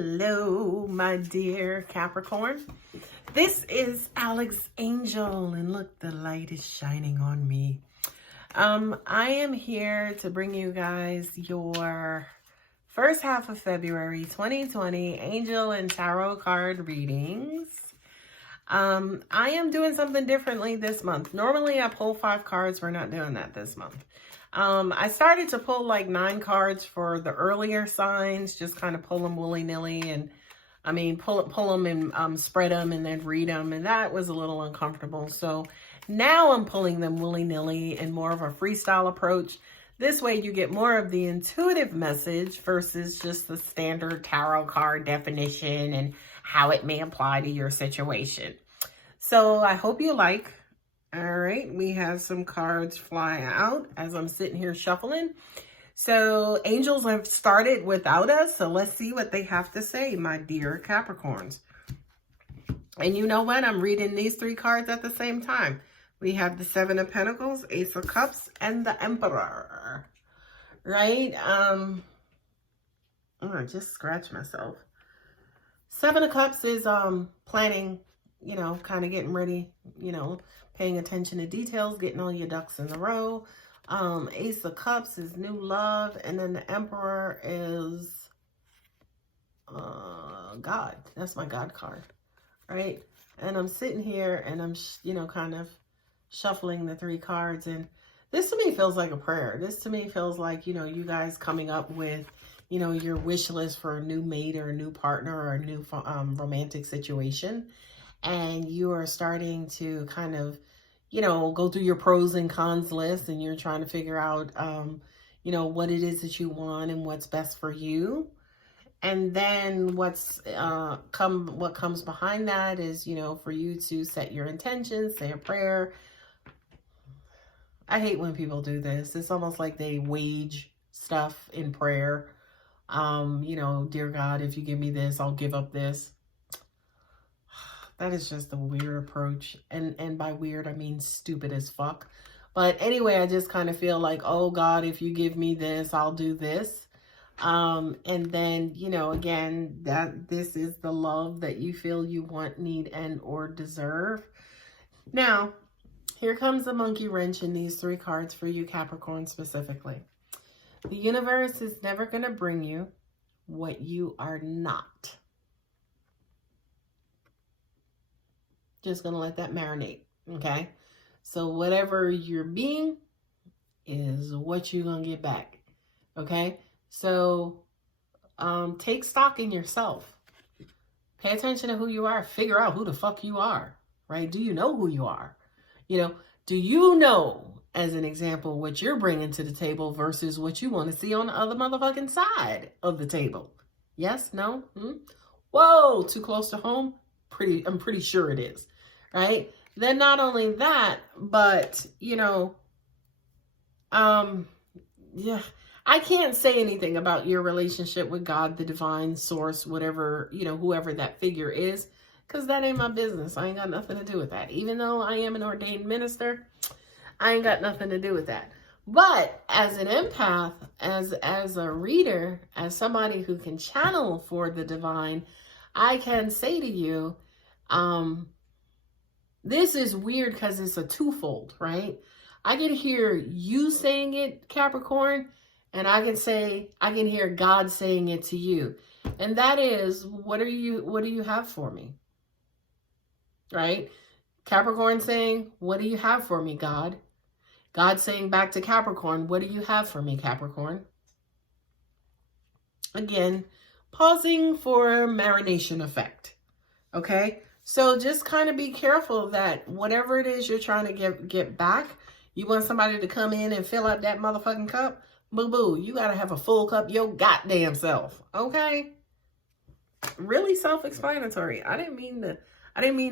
Hello, my dear Capricorn. This is Alex Angel, and look, the light is shining on me. I am here to bring you guys your first half of February 2020 Angel and Tarot card readings. I am doing something differently this month. Normally I pull 5 cards. We're not doing that this month. I started to pull like 9 cards for the earlier signs, just kind of pull them willy-nilly, and I mean pull them and spread them and then read them, and that was a little uncomfortable. So now I'm pulling them willy-nilly in more of a freestyle approach. This way you get more of the intuitive message versus just the standard tarot card definition and how it may apply to your situation. So I hope you like. All right, we have some cards flying out as I'm sitting here shuffling. So angels have started without us, so let's see what they have to say, my dear Capricorns. And you know what? I'm reading these 3 cards at the same time. We have the 7 of Pentacles, Ace of Cups, and the Emperor. Right? Oh, I just scratched myself. 7 of Cups is planning, you know, kind of getting ready, you know, paying attention to details, getting all your ducks in a row. Ace of Cups is new love, and then the Emperor is God. That's my God card, right? And I'm sitting here and I'm, you know, kind of shuffling the 3 cards, and this to me feels like a prayer. This to me feels like, you know, you guys coming up with, you know, your wish list for a new mate or a new partner or a new romantic situation. And you are starting to kind of, you know, go through your pros and cons list, and you're trying to figure out, you know, what it is that you want and what's best for you. And then what comes behind that is, you know, for you to set your intentions, say a prayer. I hate when people do this. It's almost like they wage stuff in prayer. You know, dear God, if you give me this, I'll give up this. That is just a weird approach. And by weird, I mean stupid as fuck. But anyway, I just kind of feel like, oh God, if you give me this, I'll do this. And then, you know, again, that this is the love that you feel you want, need, and or deserve. Now, here comes the monkey wrench in these 3 cards for you, Capricorn, specifically. The universe is never going to bring you what you are not. Just going to let that marinate, okay? So whatever you're being is what you're going to get back, okay? So take stock in yourself. Pay attention to who you are. Figure out who the fuck you are, right? Do you know who you are? You know, do you know, as an example, what you're bringing to the table versus what you want to see on the other motherfucking side of the table? Yes? No? Whoa, too close to home? I'm pretty sure it is, right? Then not only that, but, you know, yeah, I can't say anything about your relationship with God, the divine source, whatever, you know, whoever that figure is, because that ain't my business. I ain't got nothing to do with that. Even though I am an ordained minister, I ain't got nothing to do with that. But as an empath, as a reader, as somebody who can channel for the divine, I can say to you, this is weird because it's a twofold, right? I can hear you saying it, Capricorn, and I can hear God saying it to you. And that is, what do you have for me? Right? Capricorn saying, what do you have for me, God? God saying back to Capricorn, what do you have for me, Capricorn? Again, pausing for marination effect. Okay? So just kind of be careful that whatever it is you're trying to get back, you want somebody to come in and fill up that motherfucking cup, boo-boo, you got to have a full cup your goddamn self. Okay? Really self-explanatory. I didn't mean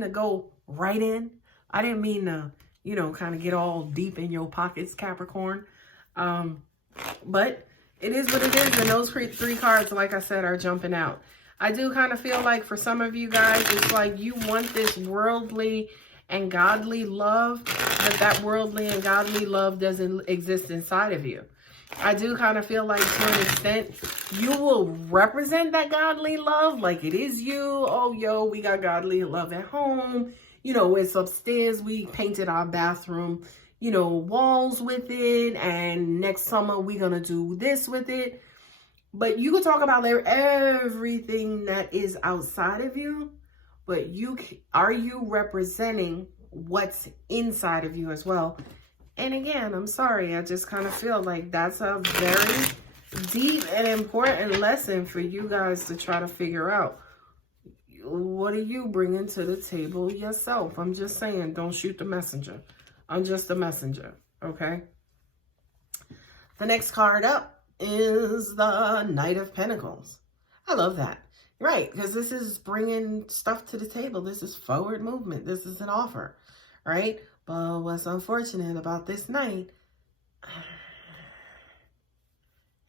to go right in. I didn't mean to, you know, kind of get all deep in your pockets, Capricorn. But it is what it is. And those 3 cards, like I said, are jumping out. I do kind of feel like for some of you guys, it's like you want this worldly and godly love, but that worldly and godly love doesn't exist inside of you. I do kind of feel like to an extent, you will represent that godly love. Like it is you. Oh, yo, we got godly love at home. You know, it's upstairs. We painted our bathroom, you know, walls with it. And next summer, we're going to do this with it. But you can talk about everything that is outside of you. But are you representing what's inside of you as well? And again, I'm sorry, I just kind of feel like that's a very deep and important lesson for you guys to try to figure out. What are you bringing to the table yourself? I'm just saying, don't shoot the messenger. I'm just a messenger, okay? The next card up is the Knight of Pentacles. I love that. Right, because this is bringing stuff to the table. This is forward movement. This is an offer, right? But what's unfortunate about this Knight,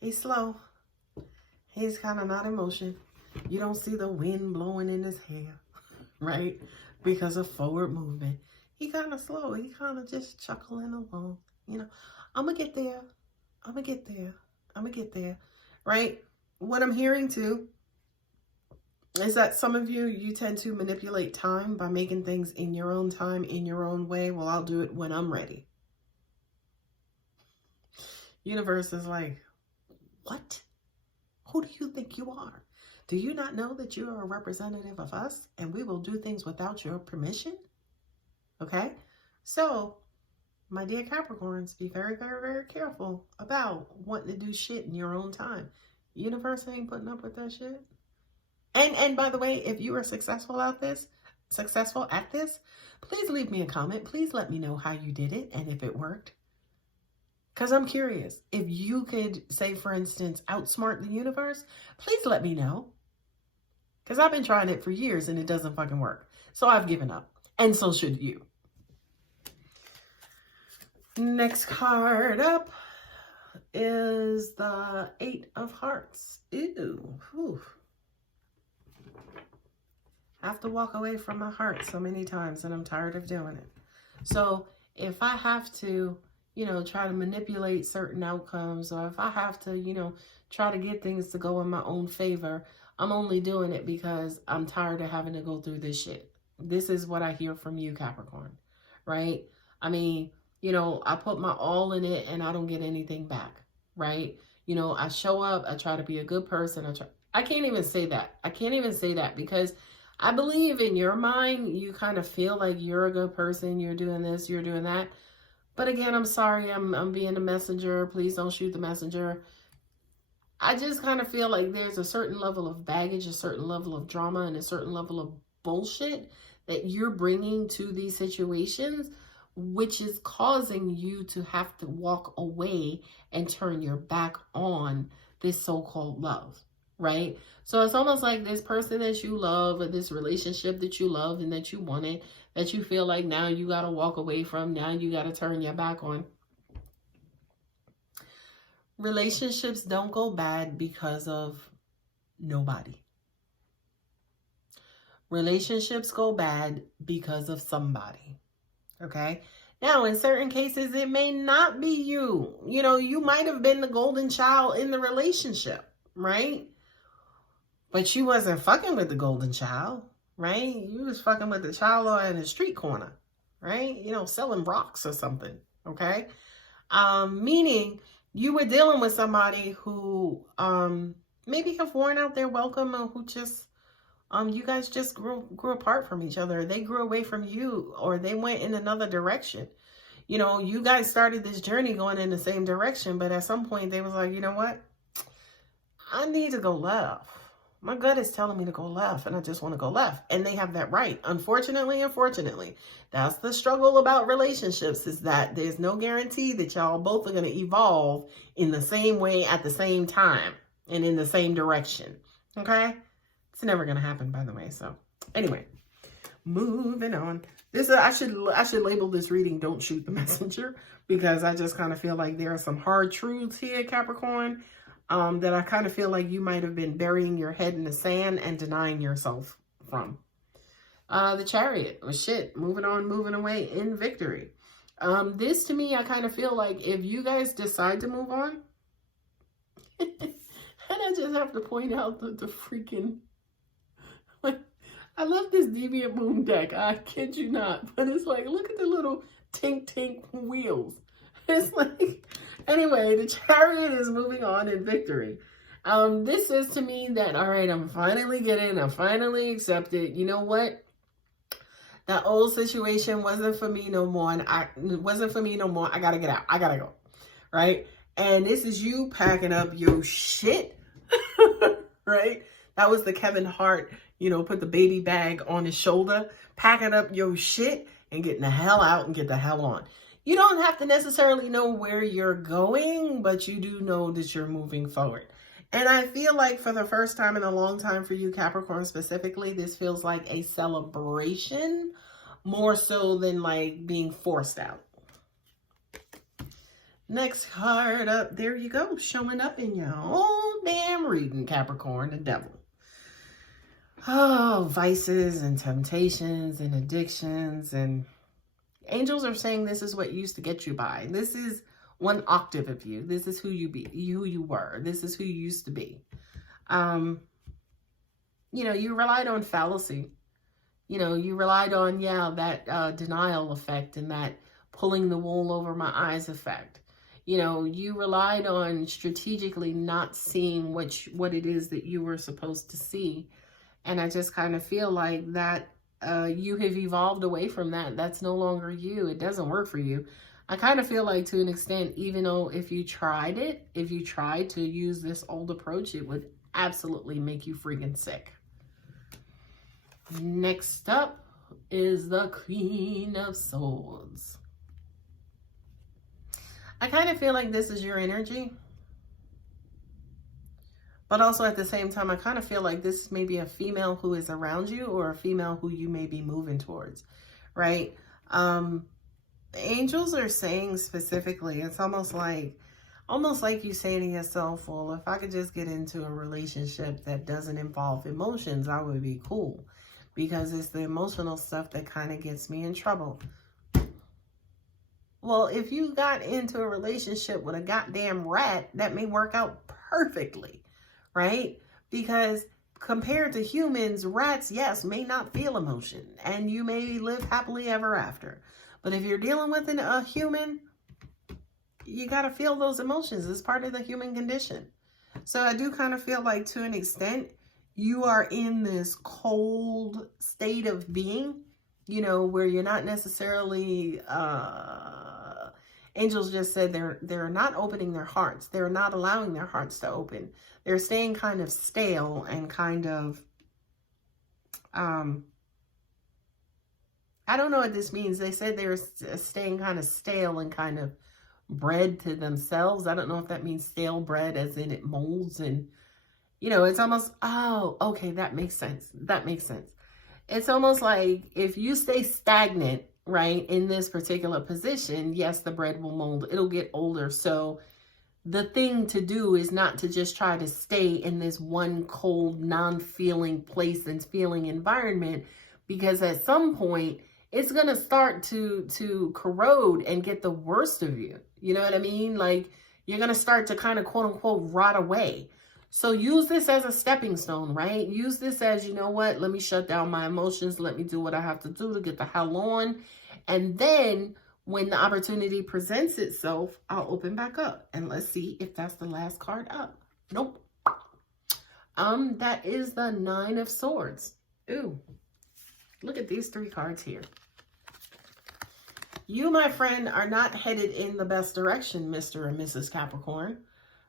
he's slow. He's kind of not in motion. You don't see the wind blowing in his hair, right? Because of forward movement. He kind of slow. He kind of just chuckling along. You know, I'm going to get there. I'm going to get there. I'm going to get there, right? What I'm hearing too is that some of you tend to manipulate time by making things in your own time, in your own way. Well, I'll do it when I'm ready. Universe is like, what? Who do you think you are? Do you not know that you are a representative of us and we will do things without your permission? Okay? So, my dear Capricorns, be very, very, very careful about wanting to do shit in your own time. Universe ain't putting up with that shit. And by the way, if you are successful at this, please leave me a comment. Please let me know how you did it and if it worked. Because I'm curious. If you could, say, for instance, outsmart the universe, please let me know. Because I've been trying it for years and it doesn't fucking work. So I've given up. And so should you. Next card up is the Eight of Hearts. Ew. Whew. I have to walk away from my heart so many times and I'm tired of doing it. So if I have to, you know, try to manipulate certain outcomes, or if I have to, you know, try to get things to go in my own favor, I'm only doing it because I'm tired of having to go through this shit. This is what I hear from you, Capricorn, right? I mean, you know, I put my all in it and I don't get anything back, right? You know, I show up, I try to be a good person. I can't even say that. I can't even say that because I believe in your mind, you kind of feel like you're a good person. You're doing this, you're doing that. But again, I'm sorry, I'm being a messenger. Please don't shoot the messenger. I just kind of feel like there's a certain level of baggage, a certain level of drama, and a certain level of bullshit that you're bringing to these situations, which is causing you to have to walk away and turn your back on this so-called love, right? So it's almost like this person that you love, or this relationship that you love and that you wanted, that you feel like now you got to walk away from, now you got to turn your back on. Relationships don't go bad because of nobody. Relationships go bad because of somebody. Okay? Now, in certain cases, it may not be you. You know, you might have been the golden child in the relationship, right? But you wasn't fucking with the golden child, right? You was fucking with the child in the street corner, right? You know, selling rocks or something, okay? Meaning you were dealing with somebody who maybe have worn out their welcome, or who just, you guys just grew apart from each other. They grew away from you, or they went in another direction. You know, you guys started this journey going in the same direction, but at some point they was like, you know what? I need to go left. My gut is telling me to go left, and I just want to go left. And they have that right. Unfortunately, that's the struggle about relationships, is that there's no guarantee that y'all both are going to evolve in the same way at the same time and in the same direction. Okay? It's never going to happen, by the way. So anyway, moving on. This I should label this reading "Don't Shoot the Messenger," because I just kind of feel like there are some hard truths here, Capricorn, that I kind of feel like you might have been burying your head in the sand and denying yourself from. The Chariot, or shit, moving on, moving away in victory. This to me, I kind of feel like if you guys decide to move on, And I just have to point out the freaking, like, I love this Deviant Moon deck. I kid you not. But it's like, look at the little tink wheels. It's like, anyway, the Chariot is moving on in victory. This says to me that, all right, I'm finally accepted. You know what? That old situation wasn't for me no more. And it wasn't for me no more. I gotta get out. I gotta go. Right? And this is you packing up your shit. Right? That was the Kevin Hart, you know, put the baby bag on his shoulder, packing up your shit and getting the hell out and get the hell on. You don't have to necessarily know where you're going, but you do know that you're moving forward. And I feel like for the first time in a long time for you, Capricorn specifically, this feels like a celebration more so than like being forced out. Next card up, there you go, showing up in your whole damn reading, Capricorn, the devil. Oh, vices and temptations and addictions, and angels are saying this is what used to get you by. This is one octave of you. This is who you were. This is who you used to be. You know, you relied on fallacy. You know, you relied on, that denial effect and that pulling the wool over my eyes effect. You know, you relied on strategically not seeing what it is that you were supposed to see. And I just kind of feel like that you have evolved away from that. That's no longer you. It doesn't work for you. I kind of feel like to an extent, even though if you tried to use this old approach, it would absolutely make you freaking sick. Next up is the Queen of Swords. I kind of feel like this is your energy. But also at the same time, I kind of feel like this may be a female who is around you or a female who you may be moving towards, right? Angels are saying specifically, it's almost like you saying to yourself, well, if I could just get into a relationship that doesn't involve emotions, I would be cool. Because it's the emotional stuff that kind of gets me in trouble. Well, if you got into a relationship with a goddamn rat, that may work out perfectly. Right? Because compared to humans, rats, yes, may not feel emotion. And you may live happily ever after. But if you're dealing with a human, you got to feel those emotions. It's part of the human condition. So I do kind of feel like to an extent, you are in this cold state of being, you know, where you're not necessarily... Angels just said they're not opening their hearts. They're not allowing their hearts to open. They're staying kind of stale and kind of, I don't know what this means. They said they were staying kind of stale and kind of bread to themselves. I don't know if that means stale bread as in it molds and, you know, it's almost, oh, okay, that makes sense. That makes sense. It's almost like if you stay stagnant, right, in this particular position, yes, the bread will mold. It'll get older. So the thing to do is not to just try to stay in this one cold, non-feeling place and feeling environment, because at some point it's going to start to corrode and get the worst of you. You know what I mean? Like you're going to start to kind of quote unquote rot away. So use this as a stepping stone, right? Use this as, you know what, let me shut down my emotions. Let me do what I have to do to get the hell on. And then when the opportunity presents itself, I'll open back up. And let's see if that's the last card up. Nope. That is the Nine of Swords. Ooh, look at these three cards here. You, my friend, are not headed in the best direction, Mr. and Mrs. Capricorn,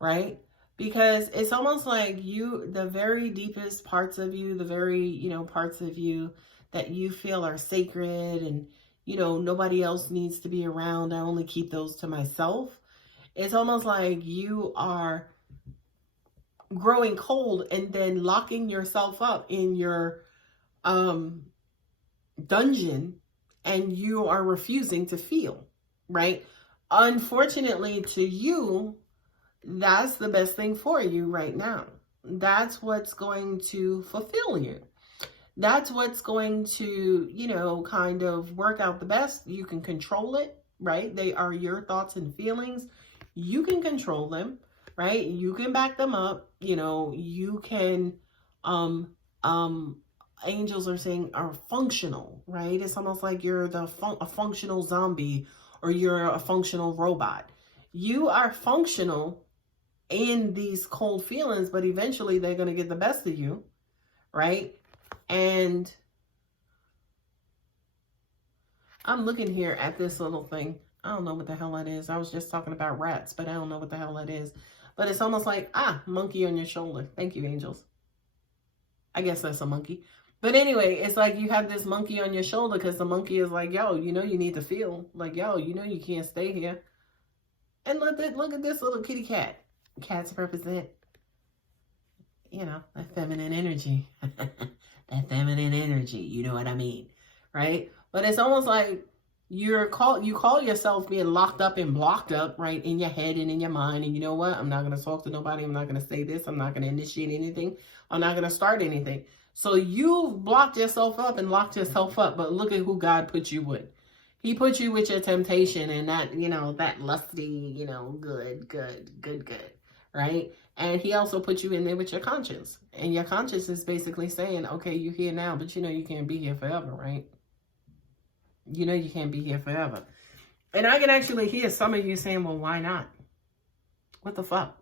right? Because it's almost like you, the very deepest parts of you, the very, you know, parts of you that you feel are sacred and, you know, nobody else needs to be around. I only keep those to myself. It's almost like you are growing cold and then locking yourself up in your dungeon and you are refusing to feel, right? Unfortunately to you, that's the best thing for you right now. That's what's going to fulfill you. That's what's going to, you know, kind of work out the best. You can control it, right? They are your thoughts and feelings. You can control them. right? You can back them up. You know, you can, angels are saying are functional, right? It's almost like you're a functional zombie, or you're a functional robot. You are functional in these cold feelings, but eventually they're going to get the best of you, right? And I'm looking here at this little thing. I don't know what the hell that is. I was just talking about rats, but I don't know what the hell that is. But it's almost like, monkey on your shoulder. Thank you, angels. I guess that's a monkey. But anyway, it's like you have this monkey on your shoulder because the monkey is like, yo, you know you need to feel. Like, yo, you know you can't stay here. And look at this little kitty cat. Cats represent, you know, that feminine energy. That feminine energy, you know what I mean, right? But it's almost like you call yourself being locked up and blocked up, right, in your head and in your mind. And you know what? I'm not going to talk to nobody. I'm not going to say this. I'm not going to initiate anything. I'm not going to start anything. So you've blocked yourself up and locked yourself up. But look at who God put you with. He put you with your temptation and that, you know, that lusty, you know, good, right? And he also put you in there with your conscience. And your conscience is basically saying, okay, you're here now, but you know you can't be here forever, right? You know you can't be here forever. And I can actually hear some of you saying, well, why not? What the fuck?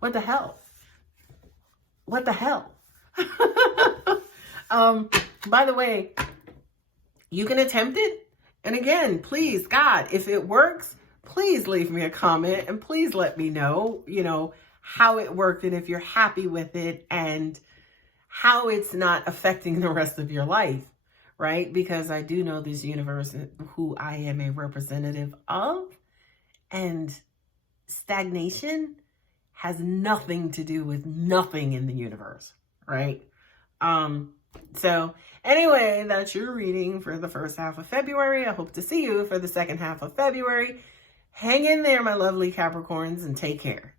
What the hell? What the hell? By the way, you can attempt it. And again, please, God, if it works, please leave me a comment and please let me know, you know, how it worked and if you're happy with it and how it's not affecting the rest of your life, right? Because I do know this universe who I am a representative of, and stagnation has nothing to do with nothing in the universe, right? So anyway, that's your reading for the first half of February. I hope to see you for the second half of February. Hang in there, my lovely Capricorns, and take care.